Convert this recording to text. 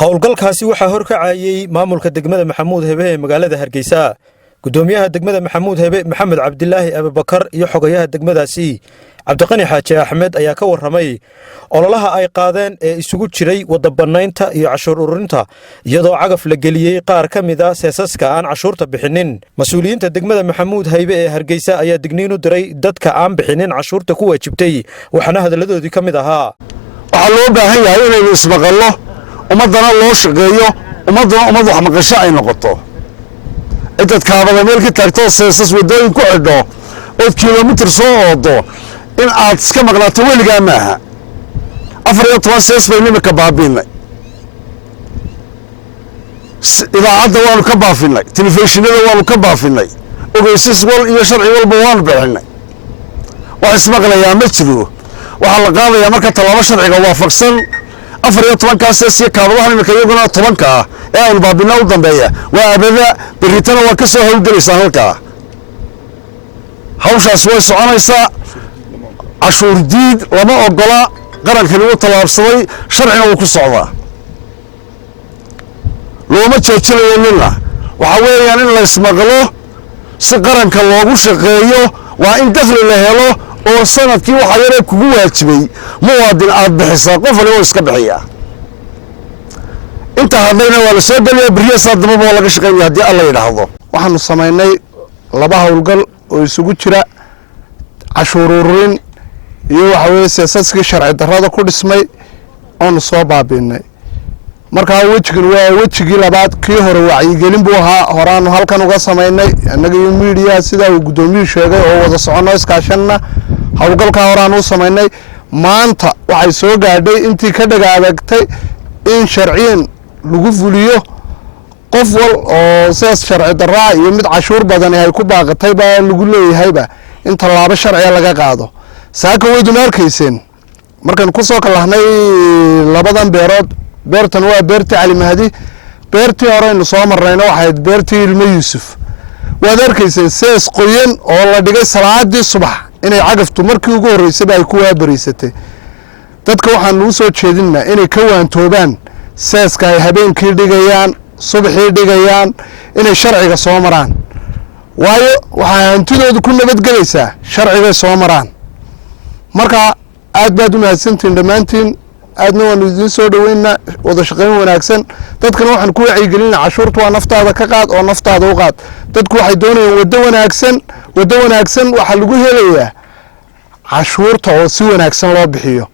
howlgalkaasi waxaa horkacayay maamulka degmada Maxamuud Hebe ee magaalada Hargeysa. Gudoomiyaha degmada Maxamuud Hebe Maxamed Cabdilaahi Abubakar iyo xogayaha degmadaasi Cabdiqani Xaaji Axmed ayaa ka warramay ololaha ay qaadeen ee isugu jiray wada banaynta iyo cashuur ururinta iyadoo cagaf la geliyay qaar ka mid ah seesaska aan cashuurta bixinin. Mas'uuliyiinta degmada Maxamuud Hebe ee Hargeysa ayaa digniin u diray dadka aan bixinin cashuurta ku waajibtay waxana hadaladoodii ka mid ahaa. Waxa loo baahan yahay inaynu ismaqalno umadana loo shaqeeyo ummad wax maqasho ay noqoto inta kaabada meel ka tagto seesas wadooyin ku xidho oo kiiloomitir soo oodo in aad iska maqlaato weligaa maaha 14 sees bay nimka baabiinay idaacadda waanu ka baafinay telefishinada waanu ka baafinay ogeysiis wal iyo sharci walba waanu bixinay wax ismaqlayaa ma jiro waxa la qaadayaa marka talaabo sharciga waafaqsan 14 kaas si kaabadaha nimka iyaguna 10 ka ee ay baabina u dambeeya waa abada bariitana waa ka soo hawlgalaysaa halka hawshaas way soconaysaa cashuur diid lama ogola qarankani uu talaabsaday sharciga uu ku socdaa looma jeejinayo nina waxa weeyaan in la ismaqlo si qaranka loogu shaqeeyo waa in dakhli la helo oo sanadkii waxa yar kugu waajibay muwaadin aad bixisaa qof waliba iska bixiya inta hadayna waa la soo galay bariisa daba laga shaqeeyo hadii alla yiraahdo waxaanu sameynay laba hawlgal oo isugu jira cashuur ururin iyo waxa weeye siyaasadkii sharci darrada ku dhismay oo soo baabiinay marka wajigii labaad kii hore wacyigelin buu ahaa horaanu halkan uga sameynay annaga iyo media sida uu gudoomiyay sheegay oo wada socono iskaashanna hawlgalka horaan u sameynay maanta waxay soo gaadhay intii ka dhagaagtay in sharciyan lagu fuliyo qof wal oo siyaas sharci darra iyo mid cashuur badan ay ku baaqatay baa lagu leeyahayba in talaabo sharci laga qaado saaka way dumarkaysan markan ku soo kalahnay labadan beerood beertan waa beerti Ali Mahdi beerti horeynu soo marnayna waxay beerti Ilmo Yuusuf waad arkaysan sees qoyan oo la dhigay salaadii subax inay cagaftu markii ugu horeysay ay ku waabariisatay dadka waxaan u soo jeedinaa inay ka waantoobaan seeska ay habeenkii dhigayaan subaxii dhigayaan inay sharciga soo maraan waayo waxa hantidoodu ku nabadgelaysaa sharciga soo maraan marka aad baad u mahadsantiin dhamaantiin aadna waan idin soo dhaweynaa wada shaqeyn wanaagsan dadkana waxaan ku wacyigelinaa cashuurtu waa naftaada ka qaad oo naftaada u qaad dadku waxay doonayaan wada wanaagsan waxa lagu helayaa cashuurta oo si wanaagsan loo bixiyo